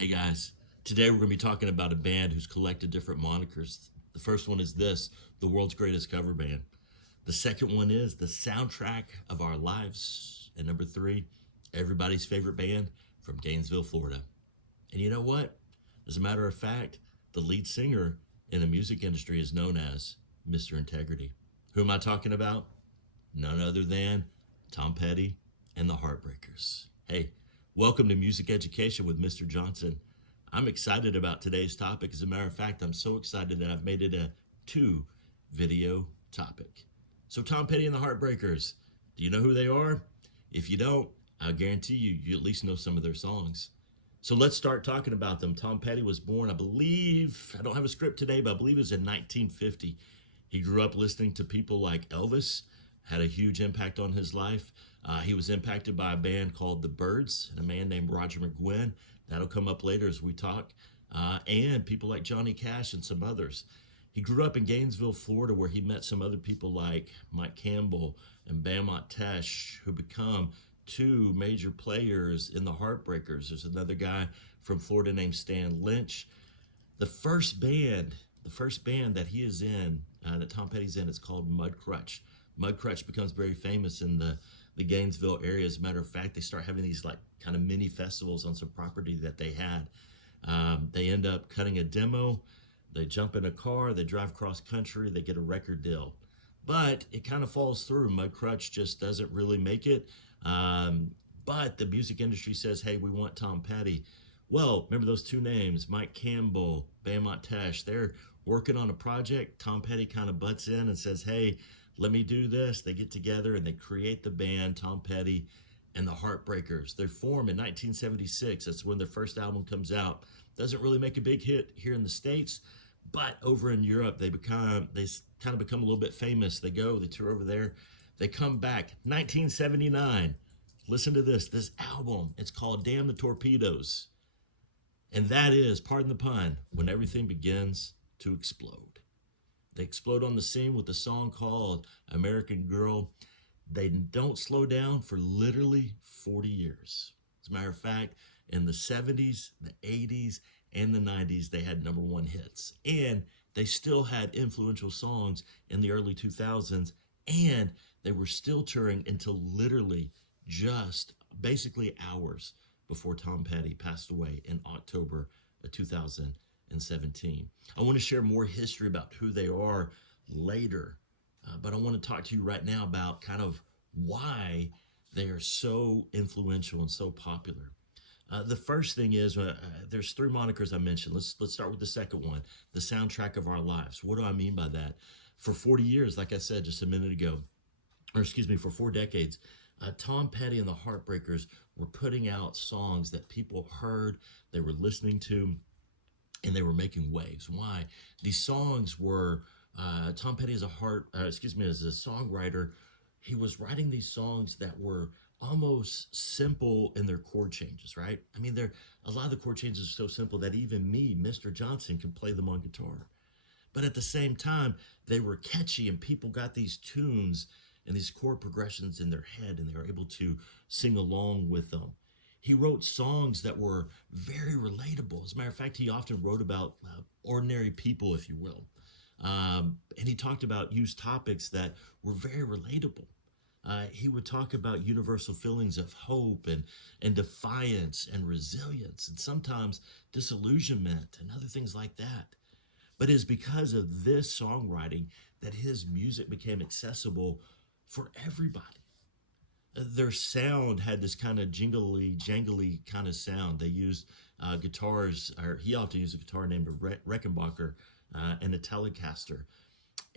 Hey guys, today we're going to be talking about a band who's collected different monikers. The first one is this, the world's greatest cover band. The second one is the soundtrack of our lives. And number three, everybody's favorite band from Gainesville, Florida. And you know what? As a matter of fact, the lead singer in the music industry is known as Mr. Integrity. Who am I talking about? None other than Tom Petty and the Heartbreakers. Hey, welcome to Music Education with Mr. Johnson. I'm excited about today's topic. As a matter of fact, I'm so excited that I've made it a two video topic. So, Tom Petty and the Heartbreakers, do you know who they are? If you don't, I guarantee you at least know some of their songs. So let's start talking about them. Tom Petty was born, I believe, I don't have a script today, but I believe it was in 1950. He grew up listening to people like Elvis, had a huge impact on his life. He was impacted by a band called The Byrds and a man named Roger McGuinn. That'll come up later as we talk. And people like Johnny Cash and some others. He grew up in Gainesville, Florida, where he met some other people like Mike Campbell and Bam Tesh, who become two major players in the Heartbreakers. There's another guy from Florida named Stan Lynch. The first band that he is in, that Tom Petty's in, is called Mudcrutch. Mudcrutch becomes very famous in the Gainesville area. As a matter of fact, they start having these like kind of mini festivals on some property that they had. They end up cutting a demo. They jump in a car. They drive cross country. They get a record deal. But it kind of falls through. Mudcrutch just doesn't really make it. But the music industry says, hey, we want Tom Petty. Well, remember those two names, Mike Campbell, Bam Tesh. They're working on a project. Tom Petty kind of butts in and says, hey, let me do this. They get together and they create the band, Tom Petty and the Heartbreakers. They're formed in 1976. That's when their first album comes out. Doesn't really make a big hit here in the States, but over in Europe, they kind of become a little bit famous. They tour over there. They come back, 1979. Listen to this album. It's called Damn the Torpedoes. And that is, pardon the pun, when everything begins to explode. They explode on the scene with a song called American Girl. They don't slow down for literally 40 years. As a matter of fact, in the 70s, the 80s, and the 90s, they had number one hits. And they still had influential songs in the early 2000s. And they were still touring until literally just basically hours before Tom Petty passed away in October of 2017. I want to share more history about who they are later, but I want to talk to you right now about kind of why they are so influential and so popular. The first thing is there's three monikers I mentioned. Let's start with the second one, the soundtrack of our lives. What do I mean by that? For 40 years, like I said just a minute ago, for 4 decades, Tom Petty and the Heartbreakers were putting out songs that people heard, they were listening to, and they were making waves. Why? These songs were Tom Petty as a songwriter. He was writing these songs that were almost simple in their chord changes, right? I mean, a lot of the chord changes are so simple that even me, Mr. Johnson, can play them on guitar. But at the same time, they were catchy and people got these tunes and these chord progressions in their head and they were able to sing along with them. He wrote songs that were very relatable. As a matter of fact, he often wrote about ordinary people, if you will. And he talked about used topics that were very relatable. He would talk about universal feelings of hope and defiance and resilience and sometimes disillusionment and other things like that. But it's because of this songwriting that his music became accessible for everybody. Their sound had this kind of jangly kind of sound. They used guitars, or he often used a guitar named a Rickenbacker and a Telecaster.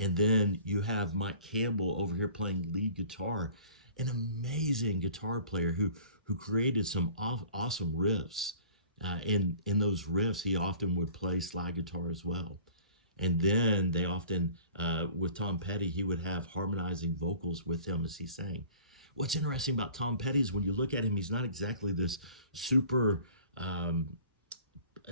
And then you have Mike Campbell over here playing lead guitar, an amazing guitar player who created some awesome riffs. In those riffs, he often would play slide guitar as well. And then they often, with Tom Petty, he would have harmonizing vocals with him as he sang. What's interesting about Tom Petty is when you look at him, he's not exactly this super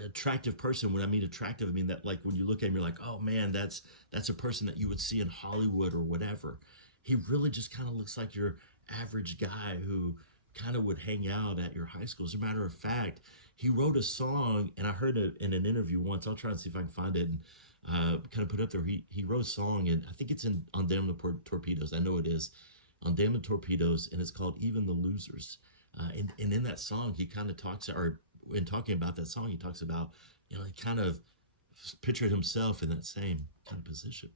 attractive person. When I mean attractive, I mean that like when you look at him, you're like, oh man, that's a person that you would see in Hollywood or whatever. He really just kind of looks like your average guy who kind of would hang out at your high school. As a matter of fact, he wrote a song, and I heard it in an interview once. I'll try and see if I can find it and kind of put it up there. He wrote a song, and I think it's in on Damn the Torpedoes. I know it is on Damn the Torpedoes, and it's called Even the Losers. And in that song, he kind of talks, or in talking about that song, he talks about, he kind of pictured himself in that same kind of position.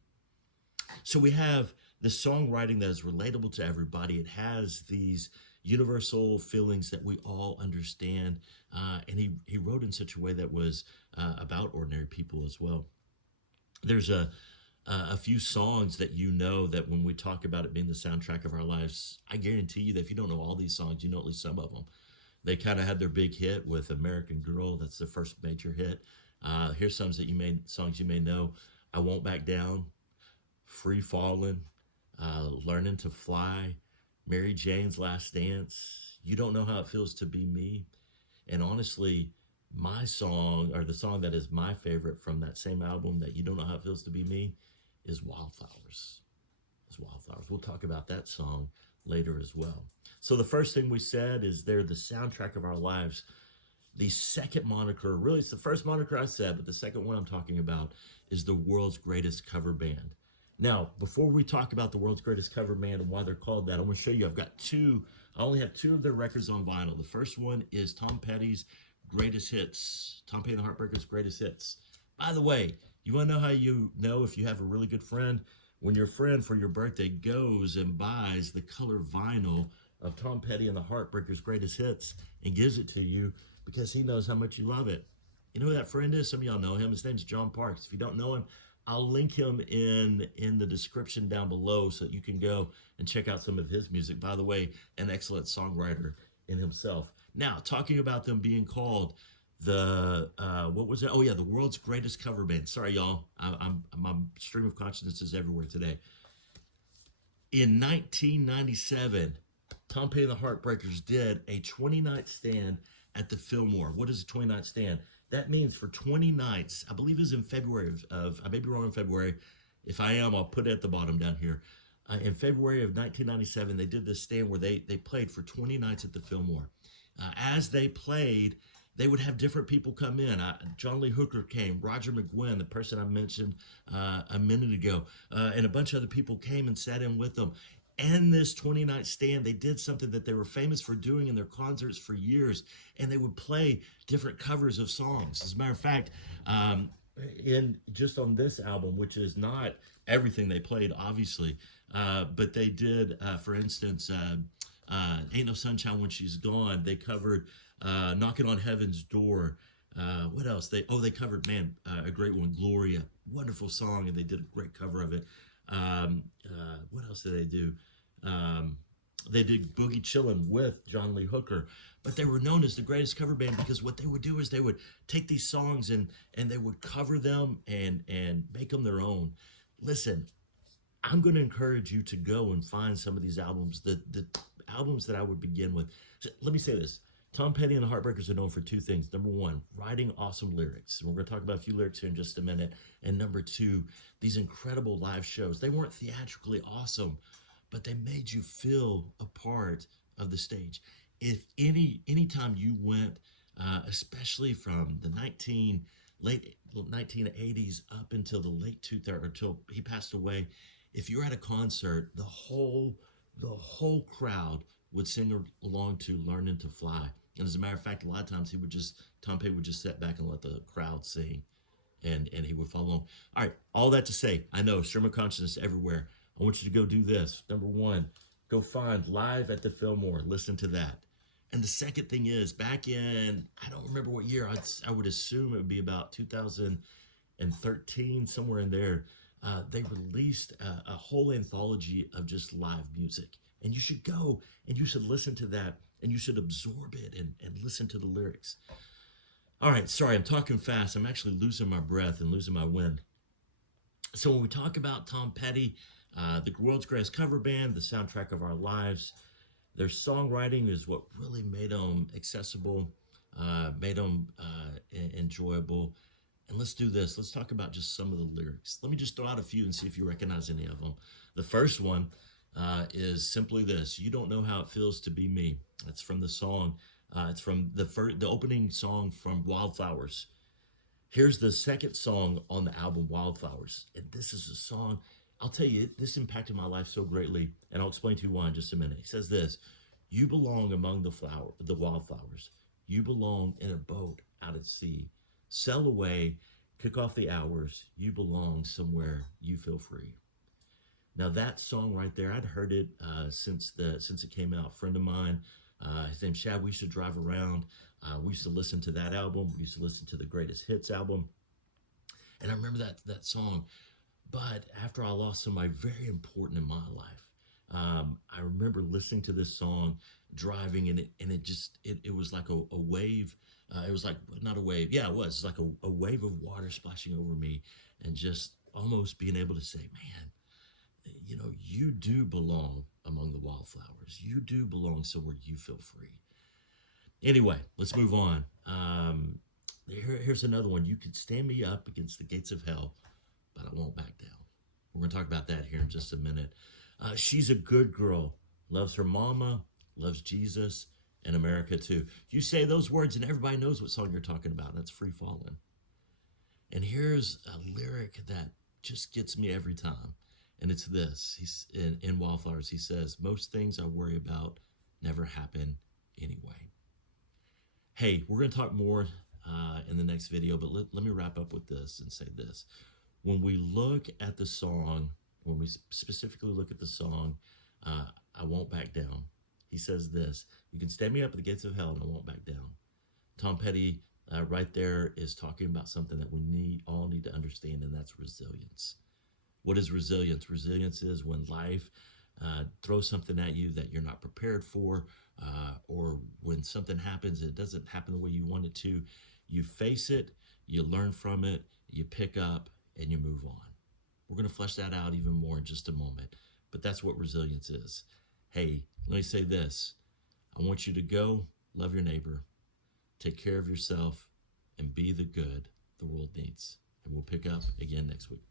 So we have this songwriting that is relatable to everybody. It has these universal feelings that we all understand, and he wrote in such a way that was about ordinary people as well. There's a few songs that that when we talk about it being the soundtrack of our lives, I guarantee you that if you don't know all these songs, you know at least some of them. They kind of had their big hit with American Girl. That's the first major hit. Here's songs you may know: I Won't Back Down, Free Falling, Learning to Fly, Mary Jane's Last Dance, You Don't Know How It Feels to Be Me. And honestly, my song, or the song that is my favorite from that same album, that You Don't Know How It Feels to Be Me, is Wildflowers. It's Wildflowers. We'll talk about that song later as well. So the first thing we said is they're the soundtrack of our lives. The second moniker, really it's the first moniker I said, but the second one I'm talking about is the world's greatest cover band. Now, before we talk about the world's greatest cover band and why they're called that, I want to show you, I only have two of their records on vinyl. The first one is Tom Petty's Greatest Hits, Tom Petty and the Heartbreakers' Greatest Hits. By the way, you want to know how you know if you have a really good friend? When your friend for your birthday goes and buys the color vinyl of Tom Petty and the Heartbreakers' Greatest Hits and gives it to you because he knows how much you love it. You know who that friend is? Some of y'all know him. His name's John Parks. If you don't know him, I'll link him in the description down below so that you can go and check out some of his music. By the way, an excellent songwriter in himself. Now, talking about them being called what was it? Oh yeah, the world's greatest cover band. Sorry, y'all. My stream of consciousness is everywhere today. In 1997, Tom Petty and the Heartbreakers did a 20-night stand at the Fillmore. What is a 20-night stand? That means for 20 nights, I believe it was in February I may be wrong in February. If I am, I'll put it at the bottom down here. In February of 1997, they did this stand where they played for 20 nights at the Fillmore. As they played, they would have different people come in. John Lee Hooker came, Roger McGuinn, the person I mentioned a minute ago, and a bunch of other people came and sat in with them. And this 20-night stand, they did something that they were famous for doing in their concerts for years, and they would play different covers of songs. As a matter of fact, just on this album, which is not everything they played, obviously, but they did, for instance, Ain't No Sunshine When She's Gone. They covered Knocking on Heaven's Door. What else? They covered, a great one, Gloria. Wonderful song, and they did a great cover of it. What else did they do? They did Boogie Chillin' with John Lee Hooker, but they were known as the greatest cover band because what they would do is they would take these songs and they would cover them and make them their own. Listen, I'm going to encourage you to go and find some of these albums, the albums that I would begin with. So let me say this. Tom Petty and the Heartbreakers are known for two things. Number one, writing awesome lyrics. We're going to talk about a few lyrics here in just a minute. And number two, these incredible live shows. They weren't theatrically awesome, but they made you feel a part of the stage. If anytime you went, especially from the late 1980s up until the late 2000s, until he passed away, if you were at a concert, the whole crowd would sing along to Learning to Fly. And as a matter of fact, a lot of times Tom Petty would just sit back and let the crowd sing, and he would follow along. All right, all that to say, I know, stream of consciousness everywhere. I want you to go do this. Number one, go find Live at the Fillmore. Listen to that. And the second thing is, back in, I don't remember what year, I would assume it would be about 2013, somewhere in there, they released a whole anthology of just live music. And you should go and you should listen to that and you should absorb it and listen to the lyrics. All right, sorry, I'm talking fast. I'm actually losing my breath and losing my wind. So when we talk about Tom Petty, the world's greatest cover band, the soundtrack of our lives, their songwriting is what really made them accessible, made them enjoyable. And let's do this. Let's talk about just some of the lyrics. Let me just throw out a few and see if you recognize any of them. The first one, is simply this: "You don't know how it feels to be me." That's from the song. It's from the opening song from Wildflowers. Here's the second song on the album Wildflowers, and this is a song. I'll tell you, this impacted my life so greatly, and I'll explain to you why in just a minute. He says this: "You belong among the wildflowers. You belong in a boat out at sea. Sail away, kick off the hours. You belong somewhere you feel free." Now that song right there, I'd heard it since it came out. A friend of mine, his name's Shad. We used to drive around. We used to listen to that album. We used to listen to the Greatest Hits album, and I remember that song. But after I lost somebody very important in my life, I remember listening to this song, driving, and it was like a wave. It was like not a wave, yeah, it was like a wave of water splashing over me, and just almost being able to say, "Man, you do belong among the wildflowers. You do belong somewhere you feel free." Anyway, let's move on. Here's another one. "You could stand me up against the gates of hell, but I won't back down." We're going to talk about that here in just a minute. She's a good girl, loves her mama, loves Jesus, and America too. You say those words, and everybody knows what song you're talking about. That's Free Fallin'. And here's a lyric that just gets me every time. And it's this. He's in Wildflowers. He says, "Most things I worry about never happen anyway." Hey, we're going to talk more in the next video, but let me wrap up with this and say this. When we look at the song, when we specifically look at the song, "I Won't Back Down," he says this: "You can stand me up at the gates of hell and I won't back down." Tom Petty right there is talking about something that we all need to understand, and that's resilience. What is resilience? Resilience is when life throws something at you that you're not prepared for, or when something happens, it doesn't happen the way you want it to. You face it, you learn from it, you pick up, and you move on. We're going to flesh that out even more in just a moment, but that's what resilience is. Hey, let me say this. I want you to go love your neighbor, take care of yourself, and be the good the world needs. And we'll pick up again next week.